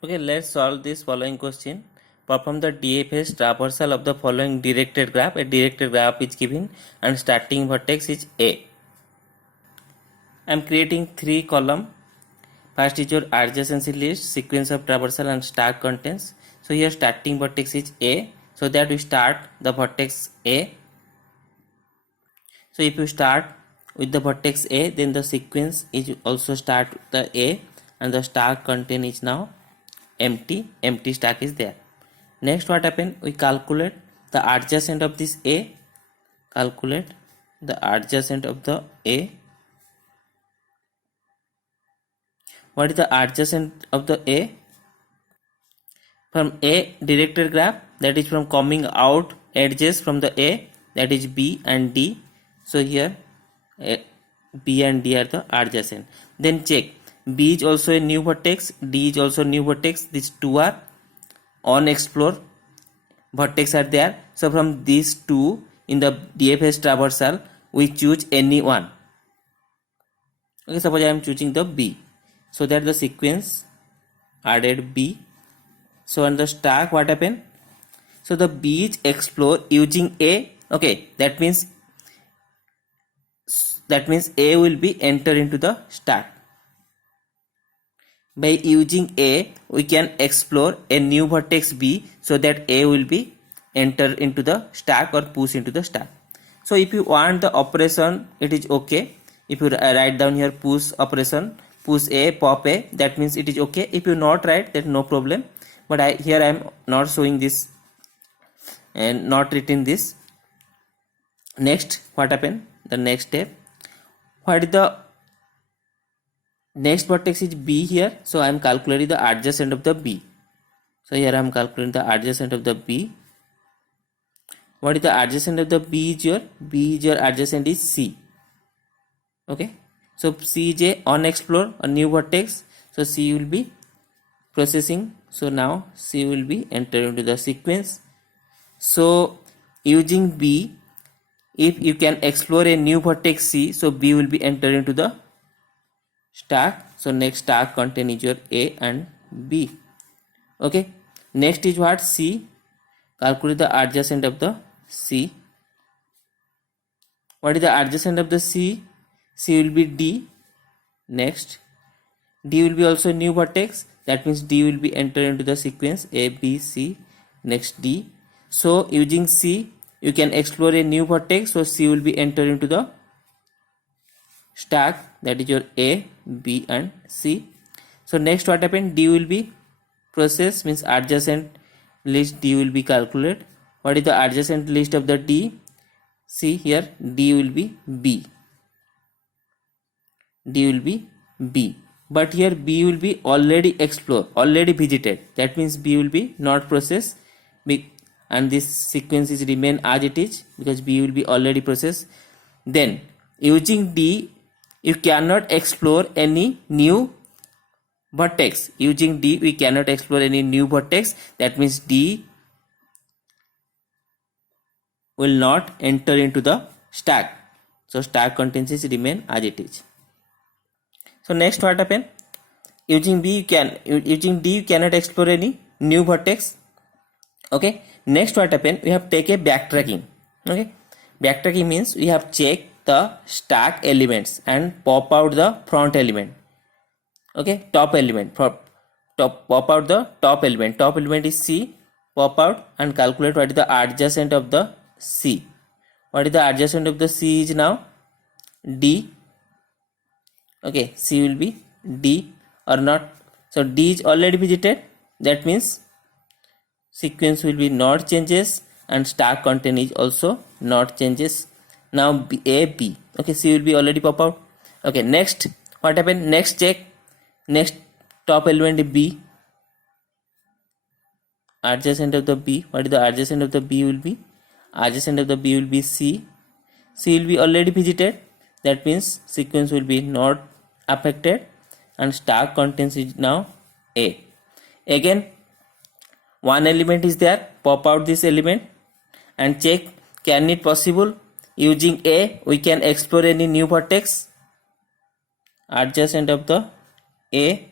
Okay, let's solve this following question. Perform the DFS traversal of the following directed graph. A directed graph is given and starting vertex is A. I am creating 3 column. First is your adjacency list, sequence of traversal and stack contents. So here starting vertex is A. So that we start the vertex A. So if you start with the vertex A, then the sequence is also start with the A and the stack content is now empty stack is there. Next what happen, we calculate the adjacent of this A. Calculate the adjacent of the A. What is the adjacent of the A? From A directed graph, that is from coming out edges from the A, that is B and D. So here B and D are the adjacent. Then check, B is also a new vertex, D is also new vertex. These two are unexplored vertex are there. So from these two in the DFS traversal, we choose any one. Okay, suppose I am choosing the B, so that the sequence added B. So on the stack what happened? So the B is explore using A. Okay, that means A will be enter into the stack. By using A, we can explore a new vertex B, so that A will be enter into the stack or push into the stack. So if you want the operation, it is okay. If you write down here push operation, push A, pop A, that means it is okay. If you not write, that no problem. But here I am not showing this and not written this. Next what happened? The next step, what is the next vertex is B here. So I am calculating the adjacent of the B. So here I am calculating the adjacent of the B. What is the adjacent of the B is your? B is your adjacent is C. Okay. So C is a unexplored, a new vertex. So C will be processing. So now C will be entered into the sequence. So using B, if you can explore a new vertex C, so B will be entered into the stack. So next stack contain is your A and B. Okay. Next is what? C. Calculate the adjacent of the C. What is the adjacent of the C? C will be D. Next, D will be also new vertex. That means D will be entered into the sequence A, B, C. Next D. So using C, you can explore a new vertex. So C will be entered into the stack. That is your A, B and C. So next what happened? D will be process, means adjacent list D will be calculated. What is the adjacent list of the D? See here, D will be B. D will be B. But here B will be already explored, already visited. That means B will be not processed, and this sequence is remain as it is because B will be already processed. Then using D, you cannot explore any new vertex. Using D, we cannot explore any new vertex. That means D will not enter into the stack. So stack contents is remain as it is. So next what happen? Using D you cannot explore any new vertex. Okay. Next what happen? We have take a backtracking. Okay. Backtracking means we have checked the stack elements and pop out the front element. Okay. Top element. Pop out the top element. Top element is C. Pop out and calculate what is the adjacent of the C. What is the adjacent of the C is now? D. Okay, C will be D or not. So D is already visited. That means sequence will be not changes and stack content is also not changes. Now B, A, B. Okay, C will be already pop out. Okay, next what happened? Next check. Next top element is B. Adjacent of the B. What is the adjacent of the B will be? Adjacent of the B will be C. C will be already visited. That means sequence will be not affected and stack contents is now A. Again, one element is there. Pop out this element and check, can it possible? Using A, we can explore any new vertex. Adjacent of the A.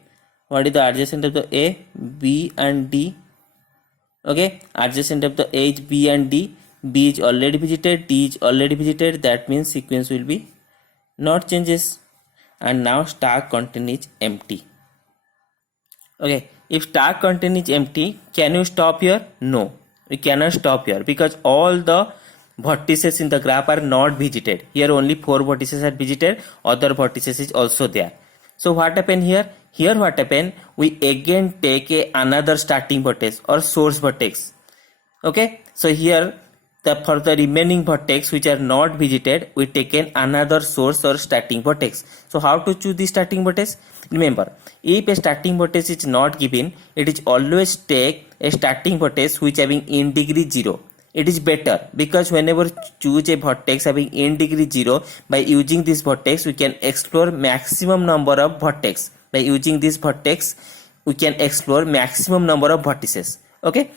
What is the adjacent of the A, B and D? Okay, adjacent of the A is B and D. B is already visited, D is already visited. That means sequence will be not changes. And now stack content is empty. Okay, if stack content is empty, can you stop here? No, we cannot stop here because all the vertices in the graph are not visited. Here only 4 vertices are visited, other vertices is also there. So what happened here? Here what happened? We again take another starting vertex or source vertex. Okay, so here for the remaining vertex which are not visited, we taken another source or starting vertex. So how to choose the starting vertex? Remember, if a starting vertex is not given, it is always take a starting vertex which having in degree 0. It is better because whenever choose a vertex having in degree 0, by using this vertex we can explore maximum number of vertex. By using this vertex we can explore maximum number of vertices. Okay,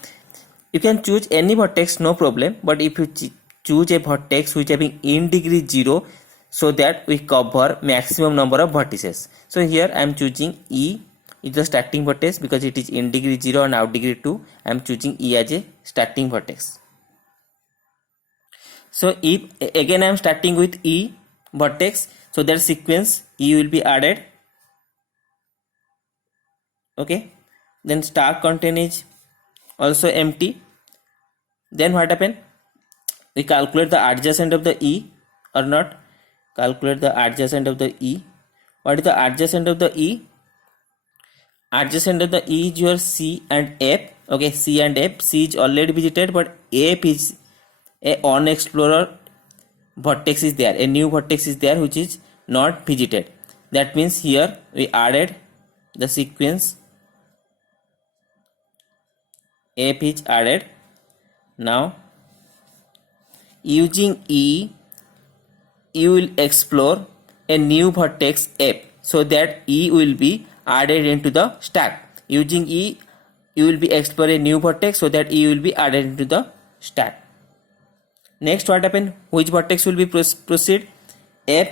you can choose any vertex, no problem, but if you choose a vertex which having in degree 0, so that we cover maximum number of vertices. So here I am choosing E is the starting vertex because it is in degree 0 and out degree 2. I am choosing E as a starting vertex. So if again I am starting with E vertex, so that sequence E will be added. Okay, then stack content is also empty. Then what happened? We calculate the adjacent of the E or not. Calculate the adjacent of the E. What is the adjacent of the E? Adjacent of the E is your C and F. Okay, C and F. C is already visited, but F is a unexplored vertex is there. A new vertex is there which is not visited. That means here we added the sequence. F is added. Now using E, you will explore a new vertex F, so that E will be added into the stack. Using E, you will be explore a new vertex, so that E will be added into the stack. Next what happened? Which vertex will be proceed? F.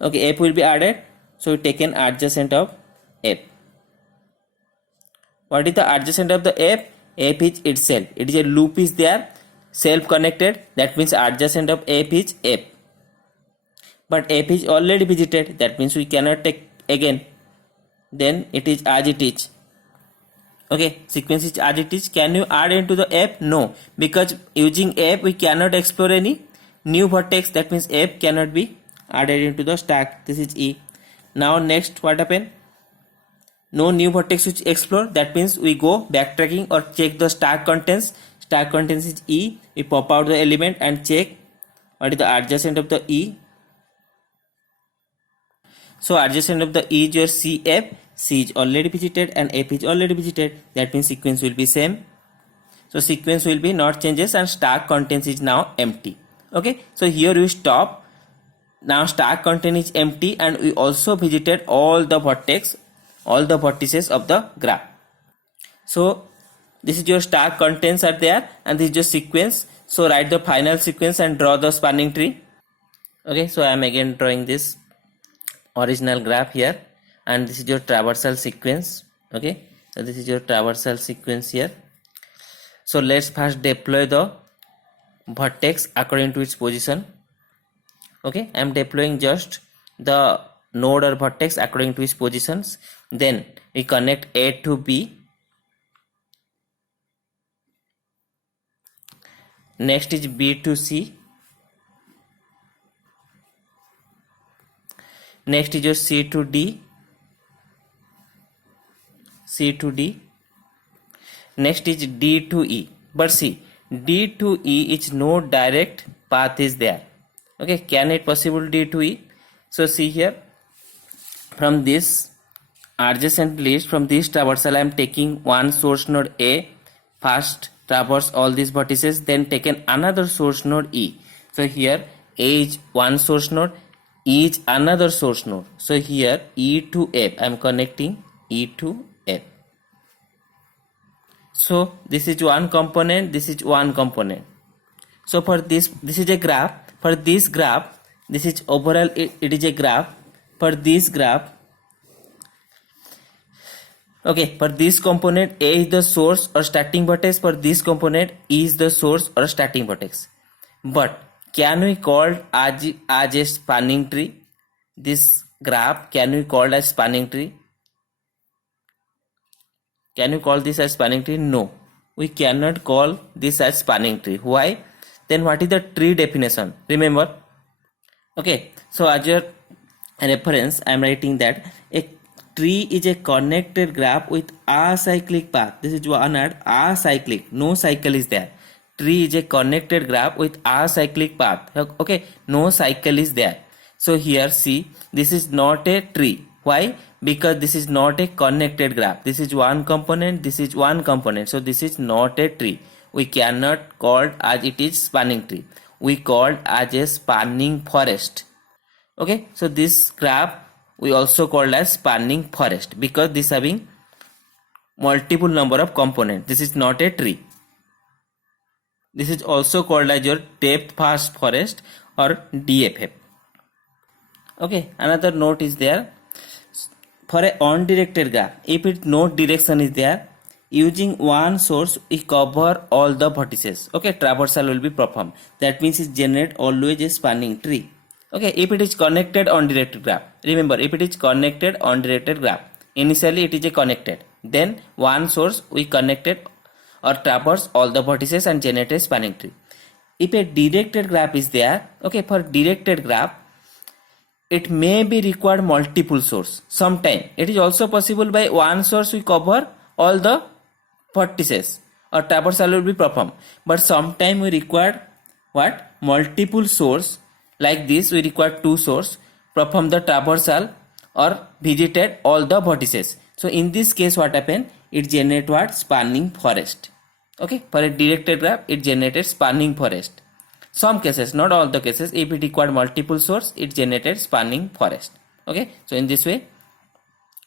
Okay, F will be added, so we take an adjacent of F. What is the adjacent of the F? F is itself. It is a loop is there, self connected. That means adjacent of F is F. But F is already visited. That means we cannot take again. Then it is as it is. Okay, sequence is as it is. Can you add into the F? No, because using F we cannot explore any new vertex. That means F cannot be added into the stack. This is E. Now next what happened? No new vertex which explore. That means we go backtracking or check the stack contents. Stack contents is E. We pop out the element and check what is the adjacent of the E. So adjacent of the E is your CF. C is already visited and F is already visited. That means sequence will be same. So sequence will be not changes and stack contents is now empty. Okay, so here we stop. Now stack content is empty and we also visited all the vertex, all the vertices of the graph. So this is your stack contents are there and this is your sequence. So write the final sequence and draw the spanning tree. Okay, so I am again drawing this original graph here and this is your traversal sequence. Okay, so this is your traversal sequence here. So let's first deploy the vertex according to its position. Okay, I am deploying just the node or vertex according to its positions. Then we connect A to B. Next is B to C. Next is your C to D. C to D. Next is D to E. But see, D to E is no direct path is there. Okay, can it possible D to E? So see here, from this adjacent list, from this traversal I am taking one source node A, first traverse all these vertices, then taken another source node E. So here A is one source node, E is another source node. So here E to F, I am connecting E to F. So this is one component, this is one component. So for this is a graph. For this graph, this is overall it is a graph. For this graph, Okay, for this component A is the source or starting vertex, for this component E is the source or starting vertex. But can we call as a spanning tree? This graph can we call as spanning tree? Can you call this as spanning tree? No, we cannot call this as spanning tree. Why? Then what is the tree definition? Remember? Okay, so as your reference, I am writing that a tree is a connected graph with acyclic path. This is one word, acyclic. No cycle is there. Tree is a connected graph with acyclic path. Okay, no cycle is there. So here see, this is not a tree. Why? Because this is not a connected graph. This is one component, this is one component. So this is not a tree. We cannot call as it is spanning tree. We called as a spanning forest. Okay, so this graph we also called as spanning forest because this having multiple number of components. This is not a tree. This is also called as your depth first forest or DFF. Okay, another note is there. For a undirected graph, if it no direction is there, using one source we cover all the vertices. Okay, traversal will be performed. That means it generate always a spanning tree. Okay, if it is connected undirected graph, remember if it is connected undirected graph, initially it is a connected, then one source we connected or traverse all the vertices and generate a spanning tree. If a directed graph is there, okay, for directed graph it may be required multiple source. Sometime it is also possible by one source we cover all the vertices or traversal will be performed. But sometime we require what? Multiple source. Like this we require two source, perform the traversal or visited all the vertices. So in this case what happened? It generate what? Spanning forest. Okay, for a directed graph it generated spanning forest. Some cases, not all the cases, if it required multiple source it generated spanning forest. Okay, so in this way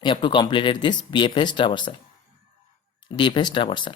you have to complete this BFS traversal, DFS traversal.